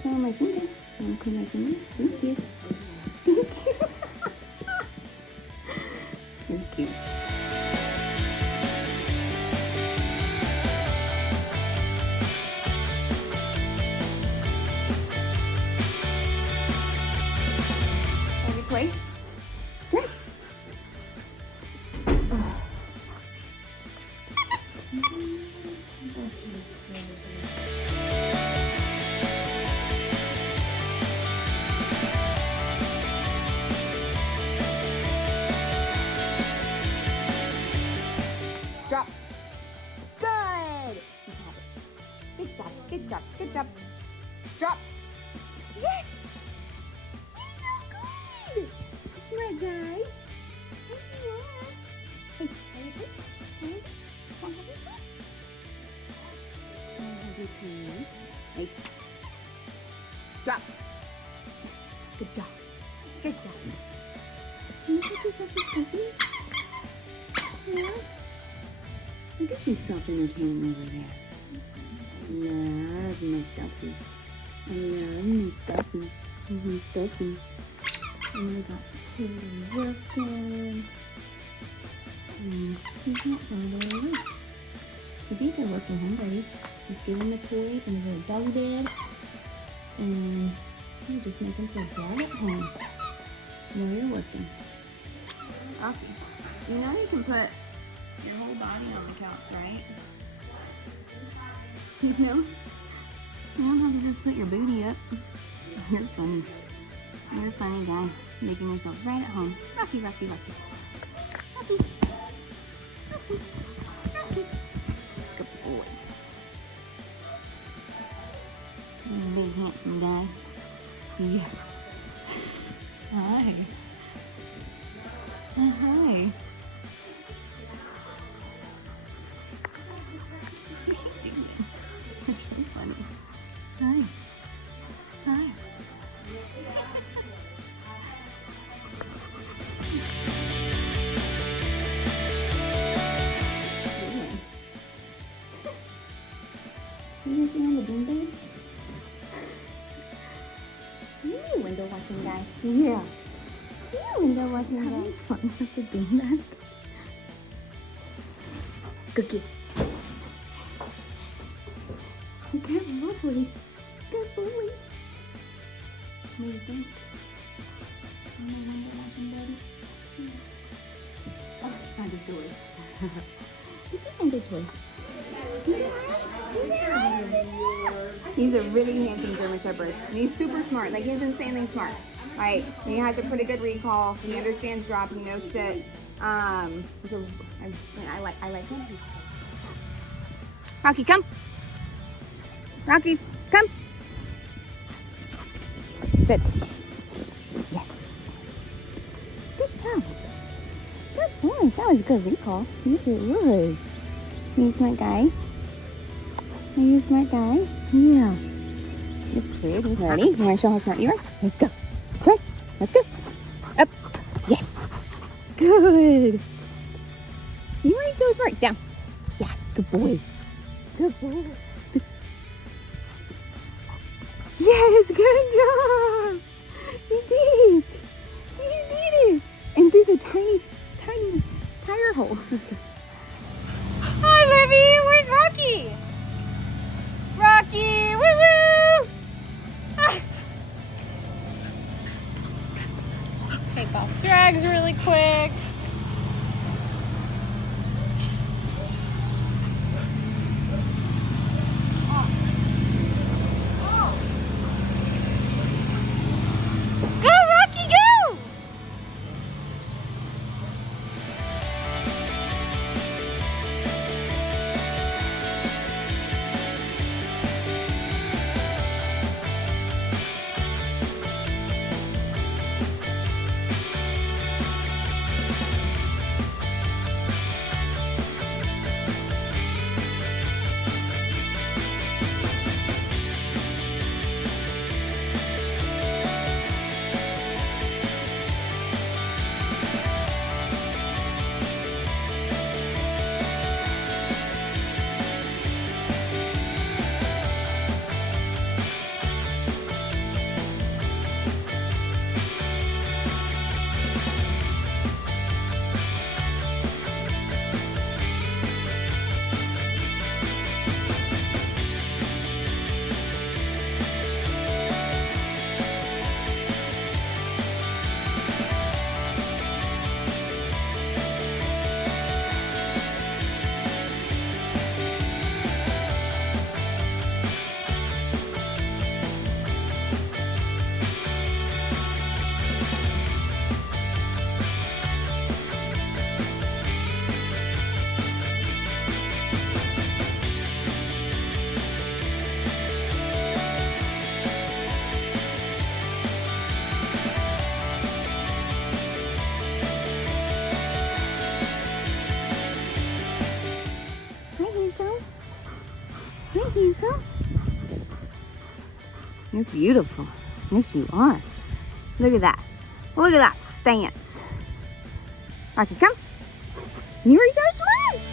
got some on my finger. I'm gonna clean my fingers. Thank you. Thank you. Thank you. Favorite toy? Good. Drop. Good. You have it. Good job. Good job. Good job. Drop. Yes. You're so good. You smart guy. Yes, you are. Hey, are you good? Are you good? Can I have your toy? Can I have your toy? Hey. Drop. Yes. Good job. Good job. Can you put yourself in something? Yeah. Look at you soft entertainment over there. I love my stuffies. I love my stuffies. My stuffies. And I got Haley working. He's not going away. Maybe they're working home, buddy. Just give him a toy and a little dog bed. And you just make him feel glad at home while you're working. Okay. You know you can put your whole body on the couch, right? You know? You don't have to just put your booty up. You're funny. You're a funny guy. Making yourself right at home. Rocky, Rocky, Rocky. Rocky. Rocky. Rocky. Good boy. You're a big handsome guy. Yeah. Hi. Hi. You're so funny. Hi. Hi. You see on the window? You a window watching guy. Yeah. You a window watching guy. Having fun with the beanbag. Cookie. Good boy. Good boy. What do you think? I'm a window watching daddy. Yeah. Oh, find a toy. Did you find a toy? He's a really handsome German Shepherd. And he's super smart. Like, he's insanely smart. Like, he has a pretty good recall. He understands drop. He knows sit. I like him. Rocky, come. Rocky, come. Sit. Yes. Good job. Good boy. That was a good recall. Yes, it was. Are you a smart guy? Are you a smart guy? Yeah. You're pretty. Ready? You want to show how smart you are? Let's go. Come on. Let's go. Up. Yes. Good. You want to show smart? Down. Yeah. Good boy. Good boy. Yes. Good job. You did. You did it. And through the tiny tire hole. Hi, Livy. Where's Rocky? Rocky, woo woo! Ah. Take off drags really quick. Go, Rocky, go! Hey, handsome. You're beautiful. Yes, you are. Look at that. Look at that stance. Rocky, come. You are so smart.